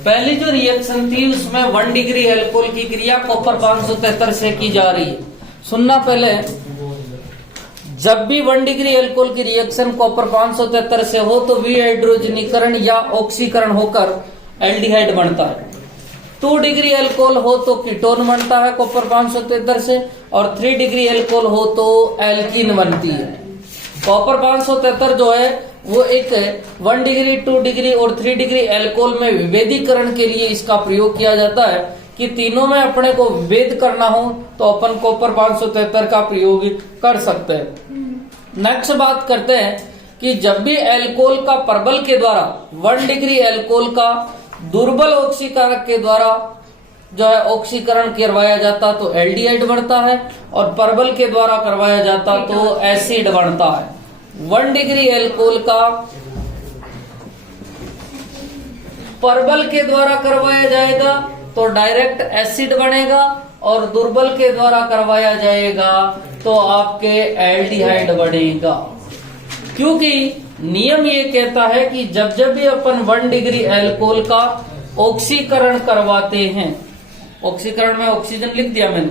पहली जो रिएक्शन थी उसमें 1 डिग्री अल्कोहल की क्रिया कॉपर 573 से की जा रही है। सुनना पहले, जब भी 1 डिग्री अल्कोहल की रिएक्शन कॉपर 573 से हो तो विहाइड्रोजनीकरण या ऑक्सीकरण होकर एल्डिहाइड बनता है। 2 डिग्री अल्कोहल हो तो कीटोन बनता है कॉपर 573 से, और 3 डिग्री अल्कोहल हो तो एल्कीन बनती है। कॉपर 573 जो है वो एक 1 डिग्री, 2 डिग्री और 3 डिग्री अल्कोहल में विभेदीकरण के लिए इसका प्रयोग किया जाता है कि तीनों में अपने को विभेद करना हो तो अपन कॉपर 573 का प्रयोग कर सकते हैं। नेक्स्ट बात करते हैं कि जब भी अल्कोहल का परबल के द्वारा 1 डिग्री अल्कोहल का दुर्बल ऑक्सीकारक के द्वारा जो है ऑक्सीकरण करवाया जाता तो एल्डिहाइड बनता है, और परबल के द्वारा करवाया जाता तो एसिड बनता है। 1 डिग्री अल्कोहल का परबल के द्वारा करवाया जाएगा तो डायरेक्ट एसिड बनेगा, और दुर्बल के द्वारा करवाया जाएगा तो आपके एल्डिहाइड बनेगा। क्योंकि नियम ये कहता है कि जब जब भी अपन 1 डिग्री अल्कोहल का ऑक्सीकरण करवाते हैं, ऑक्सीकरण में ऑक्सीजन लिख दिया मैंने,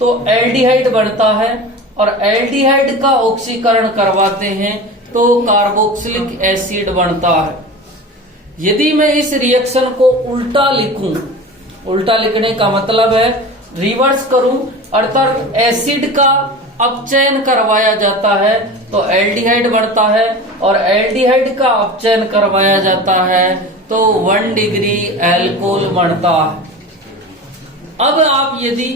तो एल्डिहाइड बनता है, और एल्डिहाइड का ऑक्सीकरण करवाते हैं तो कार्बोक्सिलिक एसिड बनता है। यदि मैं इस रिएक्शन को उल्टा लिखूं, उल्टा लिखने का मतलब है रिवर्स करूं, अर्थात एसिड का अपचयन करवाया जाता है तो एल्डिहाइड बनता है, और एल्डिहाइड का अपचयन करवाया जाता है तो 1 डिग्री अल्कोहल बनता है। अब आप यदि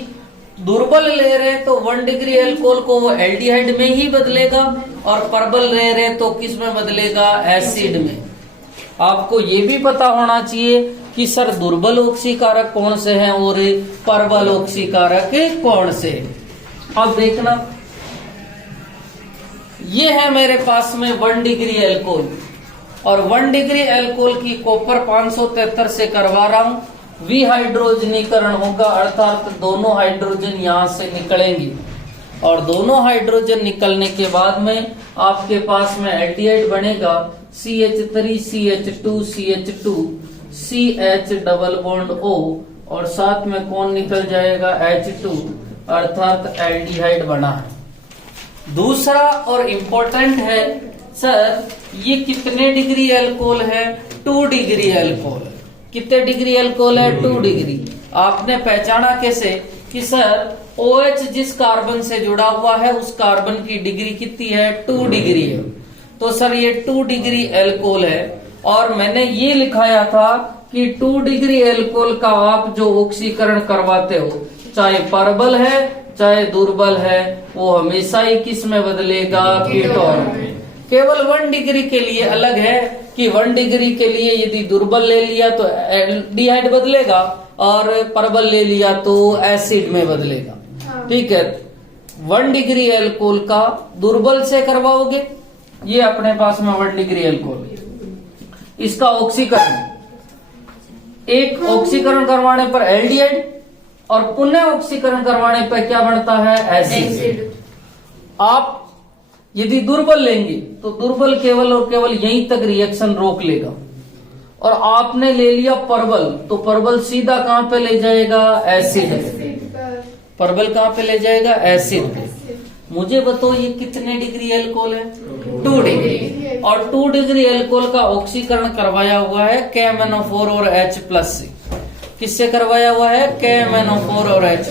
दुर्बल ले रहे तो 1 डिग्री अल्कोहल को वो एल्डिहाइड में ही बदलेगा, और परबल ले रहे तो किस में बदलेगा, एसिड में। आपको ये भी पता होना चाहिए कि सर दुर्बल ऑक्सीकारक कौन से हैं और परबल ऑक्सीकारक कौन से। अब देखना, ये है मेरे पास में 1 डिग्री अल्कोहल, और 1 डिग्री अल्कोहल की कॉपर 573 से करवा रहा हूं, विहाइड्रोजनीकरण होगा, अर्थात दोनों हाइड्रोजन यहां से निकलेंगे, और दोनों हाइड्रोजन निकलने के बाद में आपके पास में एल्डिहाइड बनेगा CH3 CH2 CH2 CH double bond O, और साथ में कौन निकल जाएगा, H2, अर्थात एल्डिहाइड बना है। दूसरा और इम्पोर्टेंट है, सर ये कितने डिग्री अल्कोहल है, 2 डिग्री अल्कोहल। कितने डिग्री अल्कोहल है, 2 डिग्री। आपने पहचाना कैसे कि सर OH जिस कार्बन से जुड़ा हुआ है उस कार्बन की डिग्री कितनी है, 2 डिग्री है, तो सर ये 2 डिग्री अल्कोहल है। और मैंने ये लिखाया था कि 2 डिग्री अल्कोहल का आप जो ऑक्सीकरण करवाते हो, चाहे परबल है चाहे दुर्बल है, वो हमेशा ही किस में बदलेगा, कीटोन। केवल 1 डिग्री के लिए अलग है कि 1 डिग्री के लिए यदि दुर्बल ले लिया तो एल्डिहाइड बदलेगा, और परबल ले लिया तो एसिड में बदलेगा। ठीक है, 1 डिग्री अल्कोहल का दुर्बल से करवाओगे, ये अपने पास में 1 डिग्री अल्कोहल, इसका ऑक्सीकरण, एक ऑक्सीकरण करवाने पर एल्डिहाइड, और पुनः ऑक्सीकरण करवाने पर क्या बनता है, एसिड। आप यदि दुर्बल लेंगे तो दुर्बल केवल और केवल यहीं तक रिएक्शन रोक लेगा, और आपने ले लिया परबल तो परबल सीधा कहां पे ले जाएगा, एसिड। परबल कहां पे ले जाएगा, एसिड पे। मुझे बताओ ये कितने डिग्री अल्कोहल है, 2 डिग्री, और 2 डिग्री अल्कोहल का ऑक्सीकरण करवाया हुआ है KMnO4 और H+ से। किससे करवाया हुआ है, KMnO4 और H+।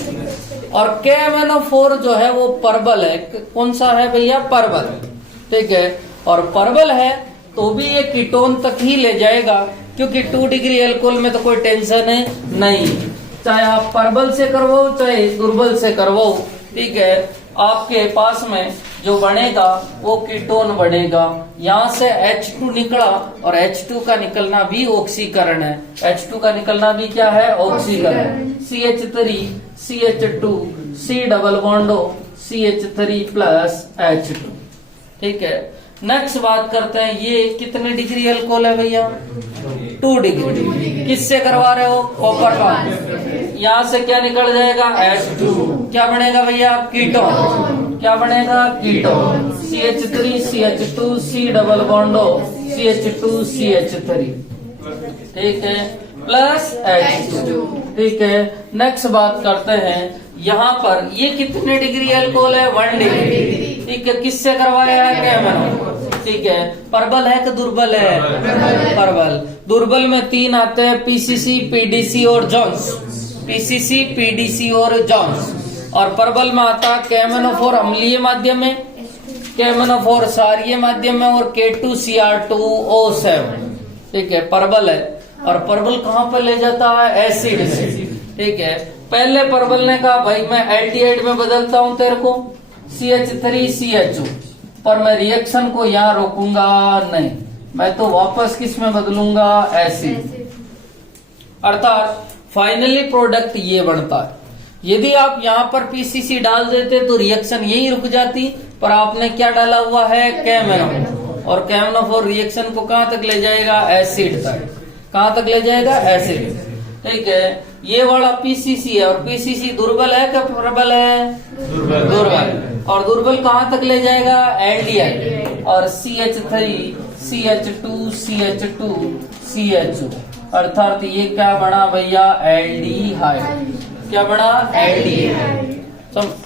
और KMnO4 जो है वो परबल है, कौन सा है भैया, परबल। ठीक है, और परबल है तो भी ये कीटोन तक ही ले जाएगा, क्योंकि 2 डिग्री अल्कोहल में तो कोई टेंशन है नहीं, चाहे आप परबल से करवाओ चाहे दुर्बल से करवाओ। ठीक है, आपके पास में जो बनेगा वो कीटोन बनेगा। यहाँ से H2 निकला, और H2 का निकलना भी ऑक्सीकरण है, H2 का निकलना भी क्या है, ऑक्सीकरण। CH3 CH2 C double bond O CH3 plus H2। ठीक है, नेक्स्ट बात करते हैं, ये कितने डिग्री अल्कोहल है भैया, 2 डिग्री। किससे करवा रहे हो, कॉपर का। यहाँ से क्या निकल जाएगा, H2, क्या बनेगा भैया, कीटोन। क्या बनेगा, ketone. CH3 CH2 C double bond O CH2 CH3। ठीक है, प्लस H2। ठीक है, नेक्स्ट बात करते हैं। यहाँ पर ये कितने डिग्री एल्कोहल है? 1 डिग्री। ठीक है, किससे करवाया है? कैमेनो। ठीक है, प्रबल है कि दुर्बल है? प्रबल। दुर्बल में 3 आते हैं, पीसीसी, पीडीसी और जॉन्स। पीसीसी, पीडीसी और जॉन्स। और प्रबल में आता है कैमेनोफोर अम्लीय माध्यम में, कैमेनोफोर क्षारीय माध्यम में और K2Cr2O7। ठीक है, प्रबल है। और प्रबल कहाँ पर ले जाता है? एसिड में। ठीक है, पहले प्रबल ने कहा भाई मैं एल्डिहाइड में बदलता हूं तेरे को CH3CHO, पर मैं रिएक्शन को यहाँ रोकूंगा नहीं, मैं तो वापस किस में बदलूंगा? एसिड। अर्थात फाइनली प्रोडक्ट ये बनता है। यदि आप यहाँ पर पीसीसी डाल देते तो रिएक्शन यही रुक जाती, पर आपने क्या डाला हुआ है? कैमेनो। और कैमेनोफोर रिएक्शन को कहाँ तक ले जाएगा? एसिड तक। कहाँ तक ले जाएगा? एसिड। ठीक है, ये वाला पीसीसी है और पीसीसी दुर्बल है क्या प्रबल है? दुर्बल। और दुर्बल कहाँ तक ले जाएगा? एल्डिहाइड। और CH3CH2CH2CHO, अर्थात ये क्या बना भैया? एल्डिहाइड। क्या बना? एल्डिहाइड।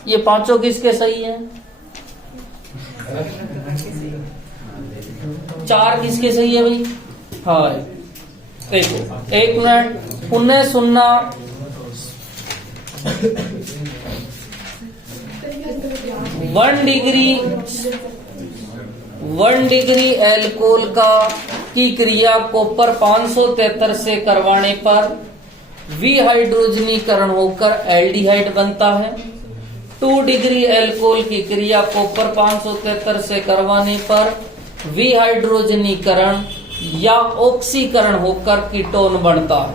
ये पांचों किसके सही है? 4 किसके सही है भाई? हाँ, देखो 1 मिनट पुनः सुनना। 1 डिग्री एल्कोहल की क्रिया कॉपर 573 से करवाने पर विहाइड्रोजनीकरण होकर एल्डिहाइड बनता है। 2 डिग्री एल्कोहल की क्रिया कॉपर 573 से करवाने पर विहाइड्रोजनीकरण या ऑक्सीकरण होकर कीटोन बनता है।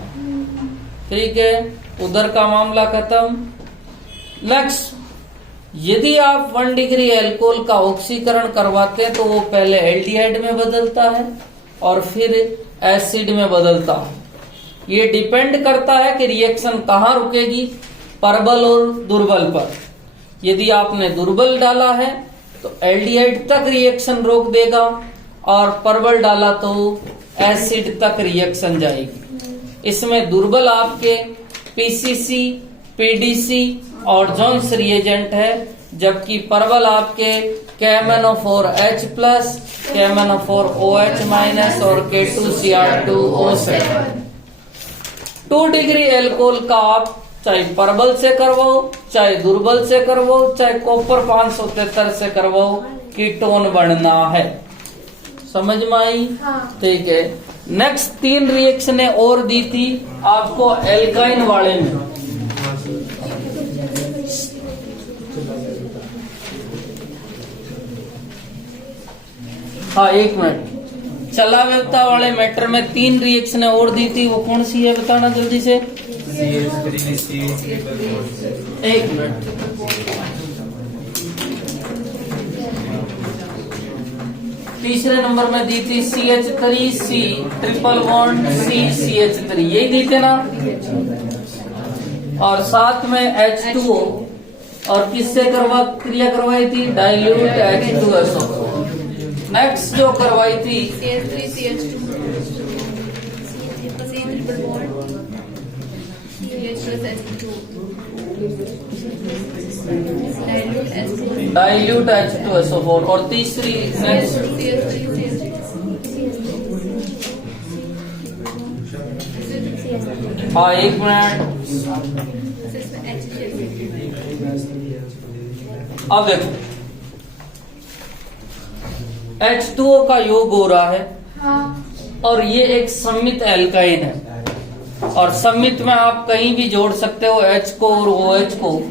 ठीक है, उधर का मामला खत्म। नेक्स्ट, यदि आप 1 डिग्री एल्कोहल का ऑक्सीकरण करवाते हैं तो वो पहले एल्डिहाइड में बदलता है और फिर एसिड में बदलता है। ये डिपेंड करता है कि रिएक्शन कहाँ रुकेगी, प्रबल और दुर्बल पर। यदि आपने दुर्बल डाला है तो एल्डिहाइड तक रिएक्शन रोक देगा और प्रबल डाला तो एसिड तक रिएक्शन जाएगी। इसमें दुर्बल आपके पीसीसी, पीडीसी और जॉन्स रिएजेंट है, जबकि प्रबल आपके KMnO4H+, KMnO4OH- और K2Cr2O7। 2 डिग्री एल्कोहल का आप चाहे प्रबल से करवाओ, चाहे दुर्बल से करवाओ, चाहे कॉपर 573 से करवाओ, कीटोन बनना है। समझ में आई? ठीक है, नेक्स्ट 3 रिएक्शनें और दी थी आपको एल्काइन वाले में। हाँ, 1 मिनट। चलाव्यता वाले मैटर में 3 रिएक्शनें और दी थी, वो कौन सी है बताना जल्दी से। 1 मिनट। तीसरे नंबर में दी थी CH3C ट्रिपल बॉन्ड CH3, यही दी थे ना। और साथ में H2O, और किससे क्रिया करवाई थी? Dilute H2SO। नेक्स्ट जो करवाई थी डाइल्यूट H2SO4। और तीसरी नेक्स्ट हाँ, 1 मिनट। अब देखो H2O का योग हो रहा है और ये एक सम्मित एल्काइन है, और सम्मित में आप कहीं भी जोड़ सकते हो H को और OH को।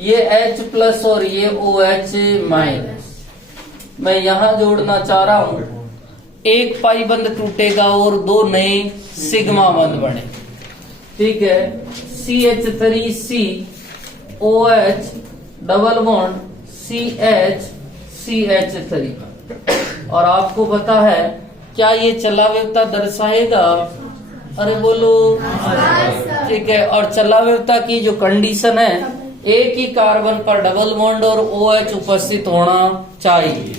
ये H+ और ये OH-। मैं यहां जोड़ना चाह रहा हूं, एक पाई बंद टूटेगा और 2 नए सिग्मा बंद बने। ठीक है, CH3C OH double bond CH3। और आपको पता है क्या ये चलाव्यता दर्शाएगा? अरे बोलो। ठीक है, और चलाव्यता की जो कंडीशन है, एक ही कार्बन पर डबल बॉन्ड और OH उपस्थित होना चाहिए,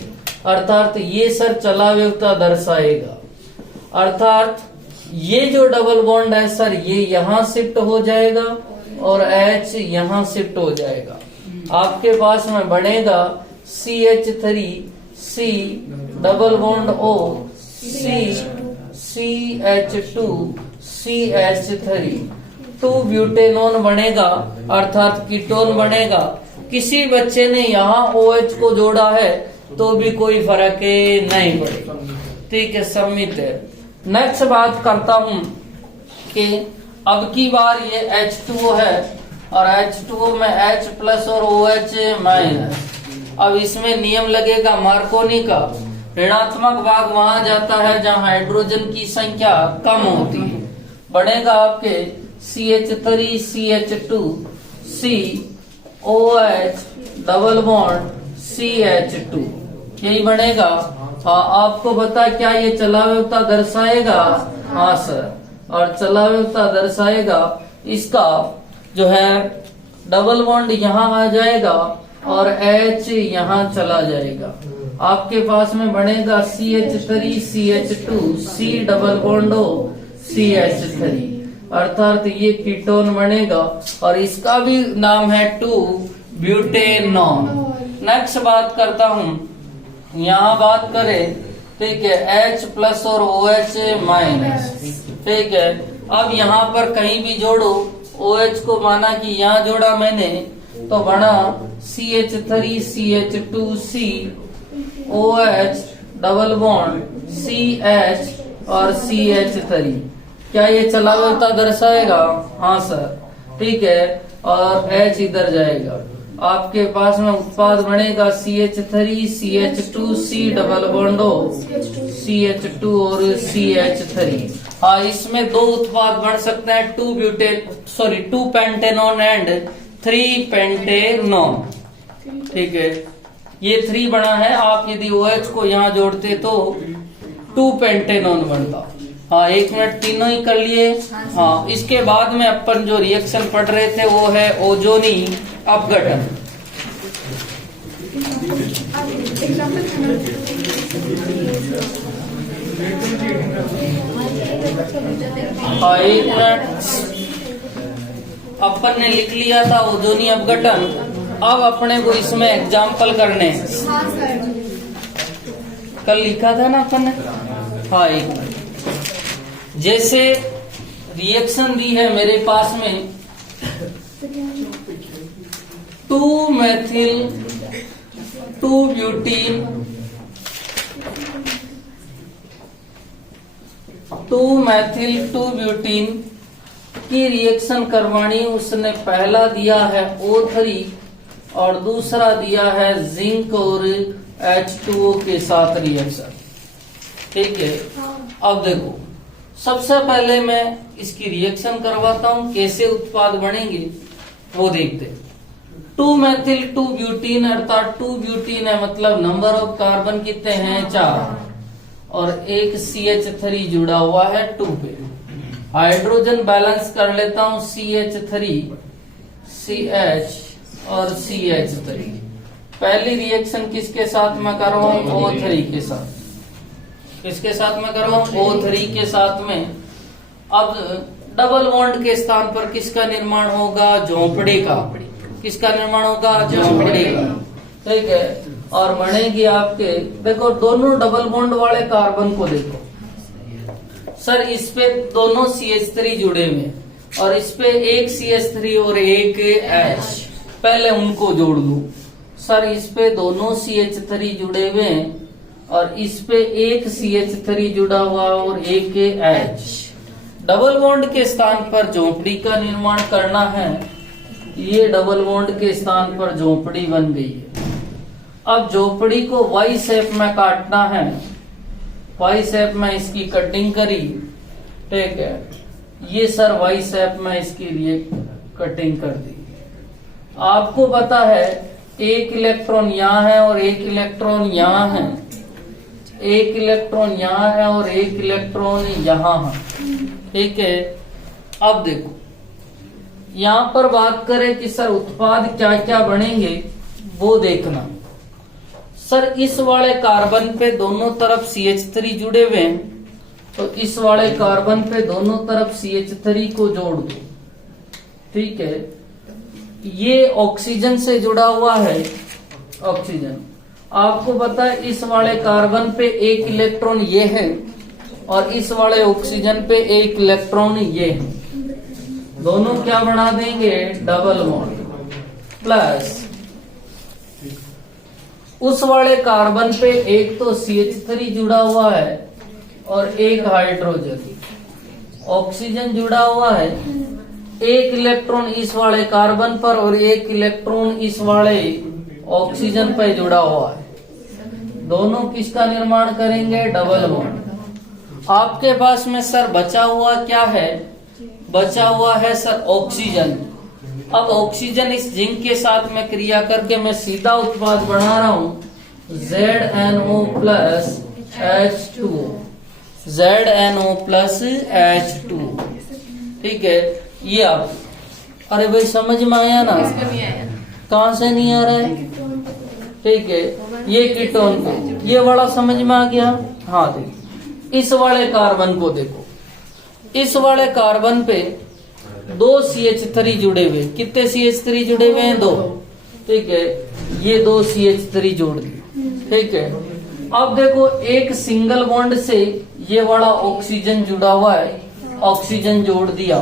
अर्थात ये सर चलाव्यता दर्शाएगा। अर्थात ये जो डबल बॉन्ड है सर ये यहाँ शिफ्ट हो जाएगा और H यहाँ शिफ्ट हो जाएगा। आपके पास में बनेगा CH3 C double bond O CH2 CH3 2 butanone बनेगा अर्थात कीटोन बनेगा। किसी बच्चे ने यहाँ OH को जोड़ा है तो भी कोई फर्क नहीं पड़ेगा। ठीक है, सबमिट है। नेक्स्ट बात करता हूं कि अब की बार ये H2O है और H2O में H प्लस और OH माइनस। अब इसमें नियम लगेगा मार्कोनी का, ऋणात्मक भाग वहां जाता है जहां हाइड्रोजन की संख्या कम होती है। बनेगा आपके CH3 CH2 C OH double bond CH2 यही बनेगा। हाँ, आपको बता क्या ये चलाव्यता दर्शाएगा? हाँ सर, और चलाव्यता दर्शाएगा इसका जो है डबल बॉन्ड यहाँ आ जाएगा और H यहाँ चला जाएगा। आपके पास में बनेगा CH3 CH2 C double bond O CH3 अर्थात ये कीटोन बनेगा और इसका भी नाम है 2 ब्यूटेनॉन। नेक्स्ट बात करता हूं, यहाँ बात करें, ठीक है, H प्लस और OH माइनस। ठीक है, अब यहाँ पर कहीं भी जोड़ो, OH को माना कि यहाँ जोड़ा मैंने तो बना CH3 CH2 C OH double bond CH और CH3। क्या ये चलाव्यता दर्शाएगा? हाँ सर, ठीक है, और H इधर जाएगा। आपके पास में उत्पाद बनेगा CH3 CH2 C double bond O CH2 और CH3। हाँ, इसमें दो उत्पाद बन सकते हैं, 2 पेंटेनॉन एंड 3 पेंटेनॉन। ठीक है, ये 3 बना है। आप यदि OH को यहाँ जोड़ते तो 2 पेंटेनॉन बनता। हाँ, 1 मिनट, तीनों ही कर लिए। हाँ, इसके बाद में अपन जो रिएक्शन पढ़ रहे थे वो है ओजोनी अपघटन। हाँ, 1 मिनट, अपन ने लिख लिया था ओजोनी अपघटन। अब अपने को इसमें एग्जाम्पल करने, कल लिखा था ना अपन ने। हाँ, 1 मिनट, जैसे रिएक्शन दी है मेरे पास में 2 मेथिल 2 ब्यूटीन 2 मेथिल 2 ब्यूटीन की रिएक्शन करवानी। उसने पहला दिया है O3 और दूसरा दिया है जिंक और H2O के साथ रिएक्शन। ठीक है, अब देखो, सबसे पहले मैं इसकी रिएक्शन करवाता हूं, कैसे उत्पाद बनेंगे वो देखते हैं। 2 मेथिल 2 ब्यूटीन अर्थात 2 ब्यूटीन है, मतलब नंबर ऑफ कार्बन कितने हैं? 4 और एक CH3 जुड़ा हुआ है 2 पे। हाइड्रोजन बैलेंस कर लेता हूं, CH3 CH और CH3। पहली रिएक्शन किसके साथ मैं कर रहा हूं? O3 के साथ। किसके साथ में कर रहा हूं? O3 के साथ में। अब डबल बॉन्ड के स्थान पर किसका निर्माण होगा? झोंपड़ी का। किसका निर्माण होगा? झोंपड़ी का। ठीक है, और बनेगी आपके, देखो दोनों डबल बॉन्ड वाले कार्बन को देखो सर, इस पे दोनों CH3 जुड़े हुए और इस पे एक CH3 और एक H। पहले उनको जोड़ दो सर, इस पे दोनों CH3 जुड़े हुए हैं और इस पे एक CH3 जुड़ा हुआ और एक H। डबल बॉन्ड के स्थान पर झोंपड़ी का निर्माण करना है। ये डबल बॉन्ड के स्थान पर झोंपड़ी बन गई है। अब झोंपड़ी को Y शेप में काटना है। Y शेप में इसकी कटिंग करी। ठीक है, ये सर Y शेप में इसकी कटिंग कर दी। आपको पता है एक इलेक्ट्रॉन यहाँ है और एक इलेक्ट्रॉन यहाँ है, एक इलेक्ट्रॉन यहाँ है और एक इलेक्ट्रॉन यहाँ है। ठीक है, अब देखो यहाँ पर बात करें कि सर उत्पाद क्या क्या बनेंगे वो देखना। सर इस वाले कार्बन पे दोनों तरफ CH3 जुड़े हुए हैं तो इस वाले कार्बन पे दोनों तरफ CH3 को जोड़ दो। ठीक है, ये ऑक्सीजन से जुड़ा हुआ है, ऑक्सीजन। आपको पता है इस वाले कार्बन पे एक इलेक्ट्रॉन ये है और इस वाले ऑक्सीजन पे एक इलेक्ट्रॉन ये है। दोनों क्या बना देंगे, डबल बॉन्ड। प्लस उस वाले कार्बन पे एक तो CH3 जुड़ा हुआ है और एक हाइड्रोजन, ऑक्सीजन जुड़ा हुआ है। एक इलेक्ट्रॉन इस वाले कार्बन पर और एक इलेक्ट्रॉन इस वाले ऑक्सीजन पर जुड़ा हुआ है। दोनों किसका निर्माण करेंगे, डबल बॉन्ड। आपके पास में सर बचा हुआ क्या है, बचा हुआ है सर ऑक्सीजन। अब ऑक्सीजन इस जिंक के साथ में क्रिया करके मैं सीधा उत्पाद बना रहा हूं ZNO plus H2O, ZNO plus H2। ठीक है, ये आप, अरे भाई समझ में आया ना, कहां से नहीं आ रहा है। ठीक है, ये कीटोन पे, ये वाला समझ में आ गया। हाँ देखो, इस वाले कार्बन को देखो, इस वाले कार्बन पे दो CH3 जुड़े हुए। कितने CH3 जुड़े हुए हैं, दो। ठीक है, ये दो CH3 जोड़ दिए। ठीक है, अब देखो एक सिंगल बॉन्ड से ये वाला ऑक्सीजन जुड़ा हुआ है, ऑक्सीजन जोड़ दिया।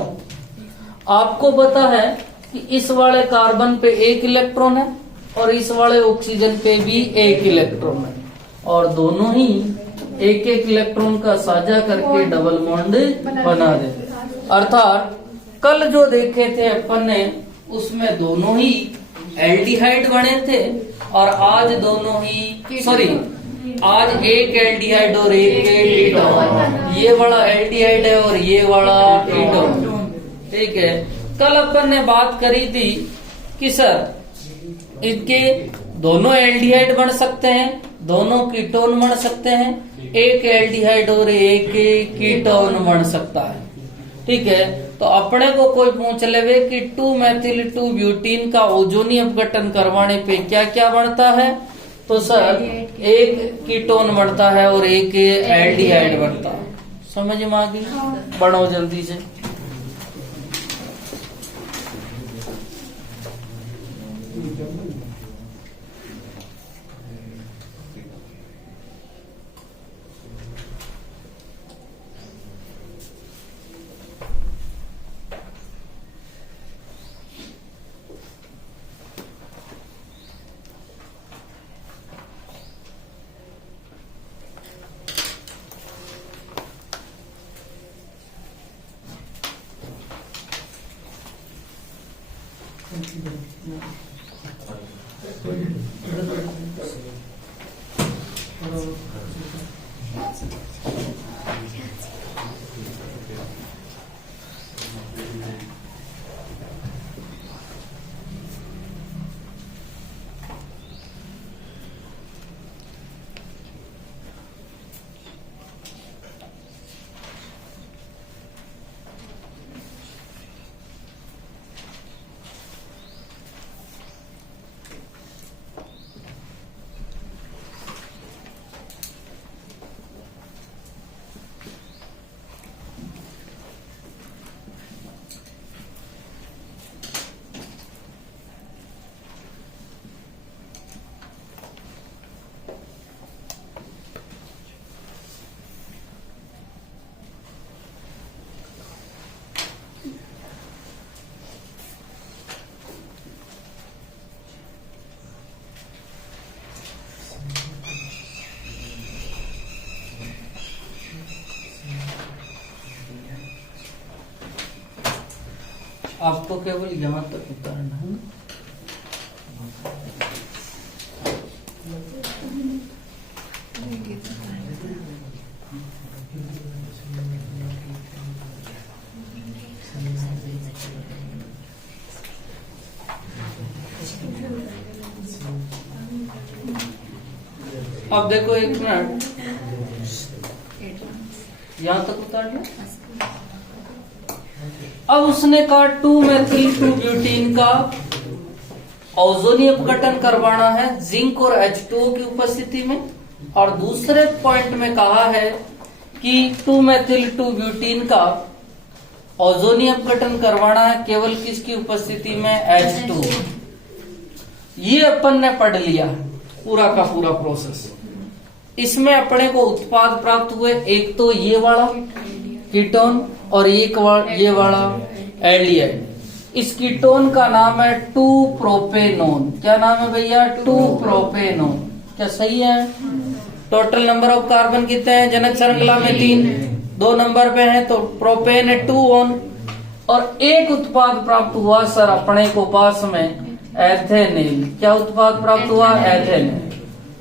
आपको पता है कि इस वाले कार्बन पे एक इलेक्ट्रॉन है और इस वाले ऑक्सीजन पे भी एक इलेक्ट्रॉन है और दोनों ही एक एक इलेक्ट्रॉन का साझा करके डबल बॉन्ड बना देते। अर्थात कल जो देखे थे अपन ने उसमें दोनों ही एल्डिहाइड बने थे और आज दोनों ही, सॉरी, आज एक एल्डिहाइड और एक कीटोन। ये वाला एल्डिहाइड है और ये वाला कीटोन। ठीक है, कल अपन ने बात करी थी कि सर इनके दोनों एल्डिहाइड बन सकते हैं, दोनों कीटोन बन सकते हैं, एक एल्डिहाइड और एक कीटोन बन सकता है। ठीक है, तो अपने को कोई पूछ लेवे कि 2-मेथिल 2-ब्यूटीन का ओजोनी अपघटन करवाने पे क्या क्या बनता है, तो सर एक कीटोन बनता है और एक एल्डिहाइड बनता है। समझ में आ गई, बढ़ो जल्दी से। आपको केवल यहाँ तक उतारना है। अब देखो एक मिनट, यहाँ तक उतार लो। अब उसने कहा 2-मेथिल 2-ब्यूटीन का ओजोनी अपघटन करवाना है जिंक और H2O की उपस्थिति में, और दूसरे पॉइंट में कहा है कि 2-मेथिल-2-ब्यूटीन का ओजोनी अपघटन करवाना है केवल किसकी उपस्थिति में, H2। ये अपन ने पढ़ लिया पूरा का पूरा प्रोसेस। इसमें अपने को उत्पाद प्राप्त हुए, एक तो ये वाला कीटोन और ये वाला एल्डिहाइड। इस कीटोन का नाम है 2-प्रोपेनोन। क्या नाम है भैया, 2-प्रोपेनोन। क्या सही है? टोटल नंबर ऑफ कार्बन कितने हैं जनक श्रृंखला में, 3। 2 नंबर पे है तो प्रोपेन है 2 ऑन। और एक उत्पाद प्राप्त हुआ सर अपने को पास में, एथेनिल। क्या उत्पाद प्राप्त हुआ, एथेनिल।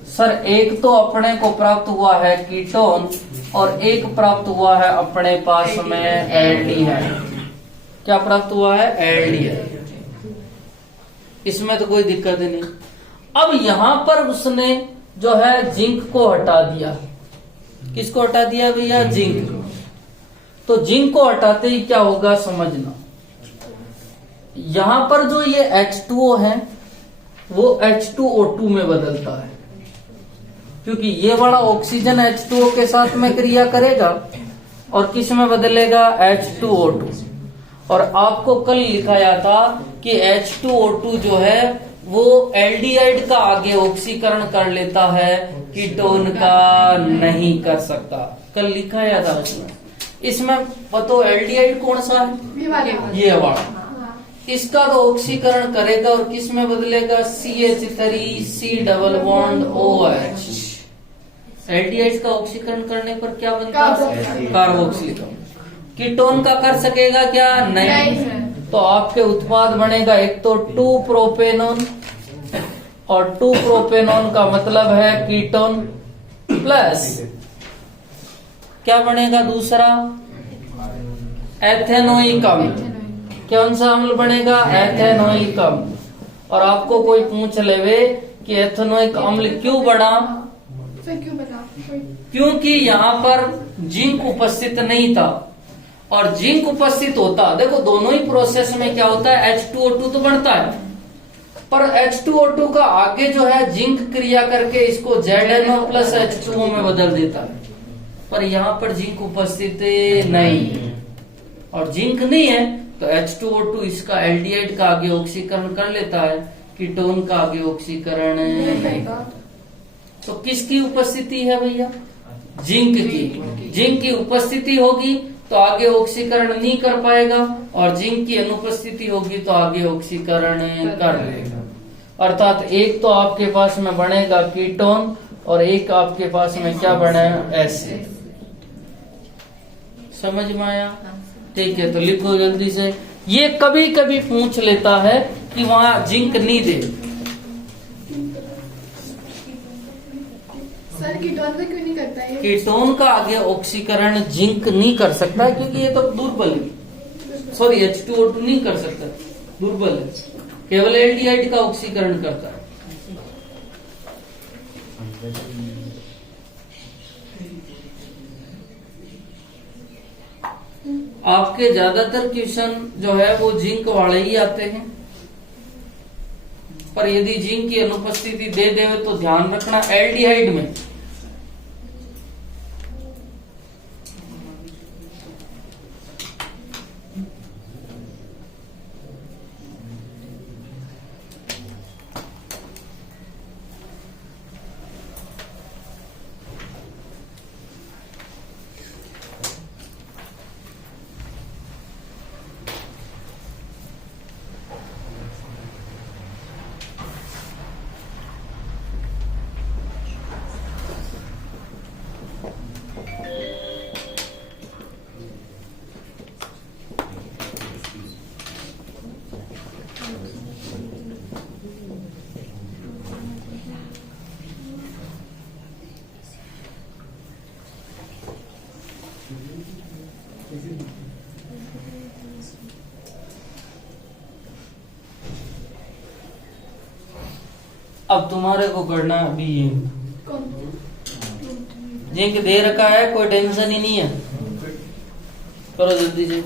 सर एक तो अपने को प्राप्त हुआ है कीटोन और एक प्राप्त हुआ है अपने पास में एल्डिहाइड। क्या प्राप्त हुआ है, एल्डिहाइड। इसमें तो कोई दिक्कत ही नहीं। अब यहां पर उसने जो है जिंक को हटा दिया। किसको हटा दिया भैया, जिंक। तो जिंक को हटाते ही क्या होगा समझना, यहां पर जो ये H2O है वो H2O2 में बदलता है, क्योंकि ये वाला ऑक्सीजन H2O के साथ में क्रिया करेगा और किस में बदलेगा, H2O2। और आपको कल लिखाया था कि H2O2 जो है वो एल्डिहाइड का आगे ऑक्सीकरण कर लेता है, कीटोन का नहीं कर सकता। कल लिखाया था उसमें। इसमें बताओ एल्डिहाइड कौन सा है, ये वाला। इसका तो ऑक्सीकरण करेगा और किस में बदलेगा, CH3 double bond OH। Aldehyde का ऑक्सीकरण करने पर क्या बनता है, कार्बोक्सिल। कीटोन का कर सकेगा क्या, नहीं। तो आपके उत्पाद बनेगा एक तो 2-प्रोपेनोन, और 2-प्रोपेनोन का मतलब है कीटोन, प्लस क्या बनेगा दूसरा, एथेनोइक अम्ल। कौन सा अम्ल बनेगा, एथेनोइक अम्ल। और आपको कोई पूछ लेवे कि एथेनोइक अम्ल क्यों बना, क्योंकि यहाँ पर जिंक उपस्थित नहीं था। और जिंक उपस्थित होता, देखो दोनों ही प्रोसेस में क्या होता है, H2O2 तो बनता है, पर H2O2 का आगे जो है जिंक क्रिया करके इसको ZnO प्लस H2O में बदल देता है। पर यहाँ पर जिंक उपस्थित नहीं, और जिंक नहीं है तो H2O2 इसका एल्डिहाइड का आगे ऑक्सीकरण कर लेता है, कीटोन का आगे ऑक्सीकरण नहीं। तो किसकी उपस्थिति है भैया, जिंक की। जिंक की उपस्थिति होगी तो आगे ऑक्सीकरण नहीं कर पाएगा, और जिंक की अनुपस्थिति होगी तो आगे ऑक्सीकरण कर लेगा। अर्थात एक तो आपके पास में बनेगा कीटोन और एक आपके पास में क्या बने, एसिड। समझ में आया? ठीक है, तो लिखो जल्दी से। ये कभी कभी पूछ लेता है कि वहां जिंक नहीं दे। सर कीटोन का क्यों नहीं करता है? कीटोन का आगे ऑक्सीकरण जिंक नहीं कर सकता क्योंकि ये तो दुर्बल है। सॉरी, H2O2 नहीं कर सकता, दुर्बल है, केवल एल्डिहाइड का ऑक्सीकरण करता है। आपके ज्यादातर क्वेश्चन जो है वो जिंक वाले ही आते हैं, पर यदि जिंक की अनुपस्थिति दे दे तो ध्यान रखना एल्डिहाइड में अब तुम्हारे को करना अभी ये जिंक दे रखा है, कोई टेंशन ही नहीं है, करो जल्दी से।